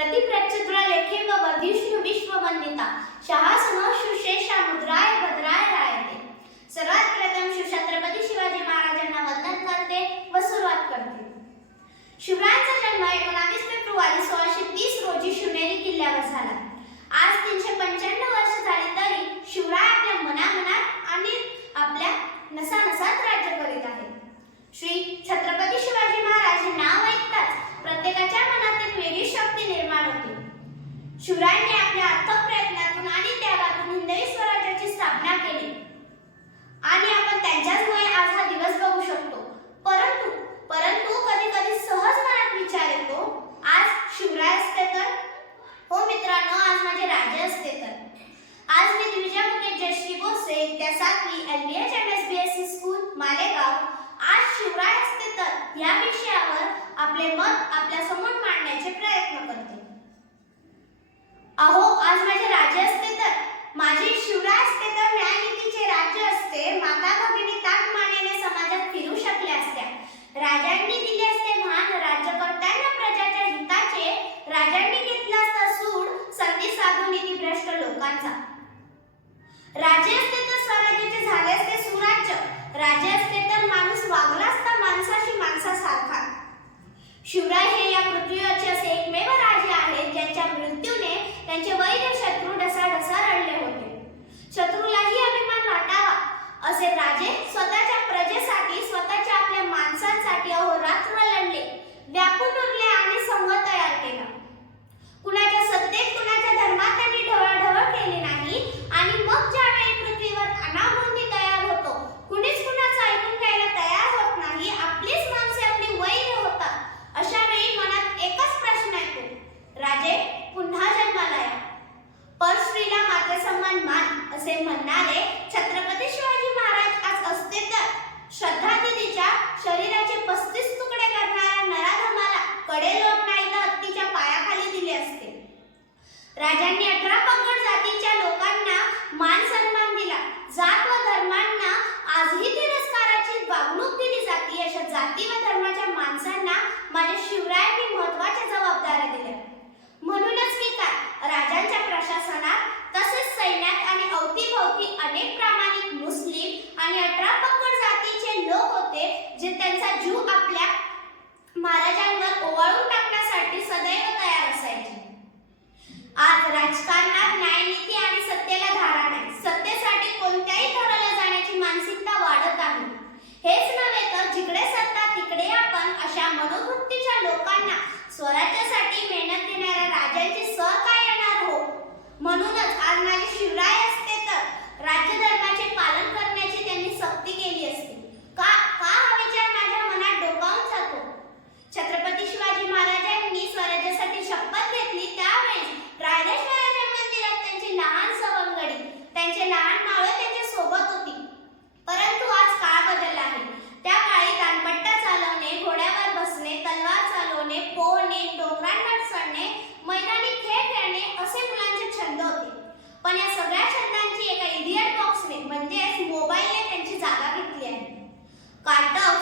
प्रतिप्रच्छद्र लेखे व वधिष्णु विश्व वंदिता शहासनो सुशेषा मुद्राय भद्राय रायते। सर्वात प्रथम सुछत्रपती शिवाजी महाराजांना वंदन करते व सुरुवात करते। शिवरायांचा जन्म एकोणावीस फेब्रुवारी सोळाशे तीस रोजी शिवनेरी किल्ल्यावर झाला आज तीनशे पंच्याण्णव वर्ष झाली तरी शिवराय आपल्या मनामनात आणि आपल्या नसानसात राज्य करीत आहे श्री छत्रपती शिवाजी महाराज हे नाव ऐकताच प्रत्येकाच्या मनात एक वेगळी शक्ती निर्माण होते शिवरायांनी आपल्या अथक प्रयत्नातून आणि त्यागातून हिंदवी स्वराज्याची स्थापना केली. आणि आपण त्यांच्याचमुळे आज हा दिवस बघू शकतो. परंतु परंतु कधी कधी सहज मनात विचार येतो आज शिवराय असते तर? हो मित्रांनो आज माझे राजे असते तर. आज मी द्विजा मुके जयश्री बोसे त्या सातवी L B H M S B S C school Malegaon. आज शिवराय असते तर? या विषयावर आपले मत राजे असते असे म्हणणारे छत्रपती शिवाजी महाराज आज असते तर श्रद्धा दिदीच्या शरीराचे पस्तीस त्यांचा जीव आपल्या महाराजांवर ओवाळून टाकण्यासाठी सदैव तयार असायचे. आज राजकारणात न्यायनीती आणि सत्तेला धारा नाही. सत्तेसाठी कोणत्याही थराला जाण्याची मानसिकता वाढत आहे. हेच नव्हे तर जिकडे सत्ता तिकडे आपण अशा मनोवृत्तीच्या लोकांना स्वराज्यासाठी मेहनत देणाऱ्या राजांची सर काय येणार हो. म्हणूनच आज माझी शिवराय असते तर राज्यधर्मा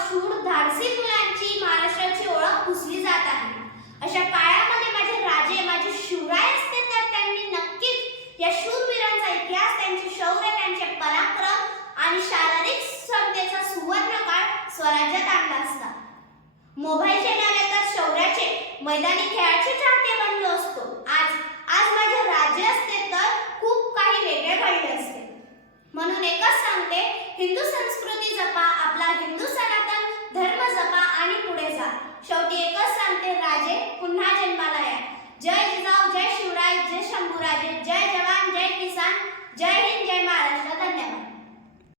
शूर धाडसी मुलांची महाराष्ट्राची ओळख पुसली जात आहे. अशा काळामध्ये माझे राजे माझे शिवराय असते तर त्यांनी नक्कीच या शूरवीरांचा इतिहास त्यांचे शौर्य त्यांचे पराक्रम आणि शारीरिक क्षमतेचा सुवर्ण काळ स्वराज्यात आणला असता. मोबाईलचे नव्हे तर शौर्याचे मैदानी खेळाचे चाहते बनलो असतो. आज आज माझे राजे असते तर खूप काही वेगळे घडले असते. म्हणून एकच सांगते हिंदू संस्कृती जपा आपला हिंदू सनातन धर्म जपा आणि पुढे जा. शेवटी एकच सांगते राजे पुन्हा जन्माला या. जय जिजाऊ जय शिवराय जय शंभूराजे जय जवान जय किसान जय हिंद जय महाराज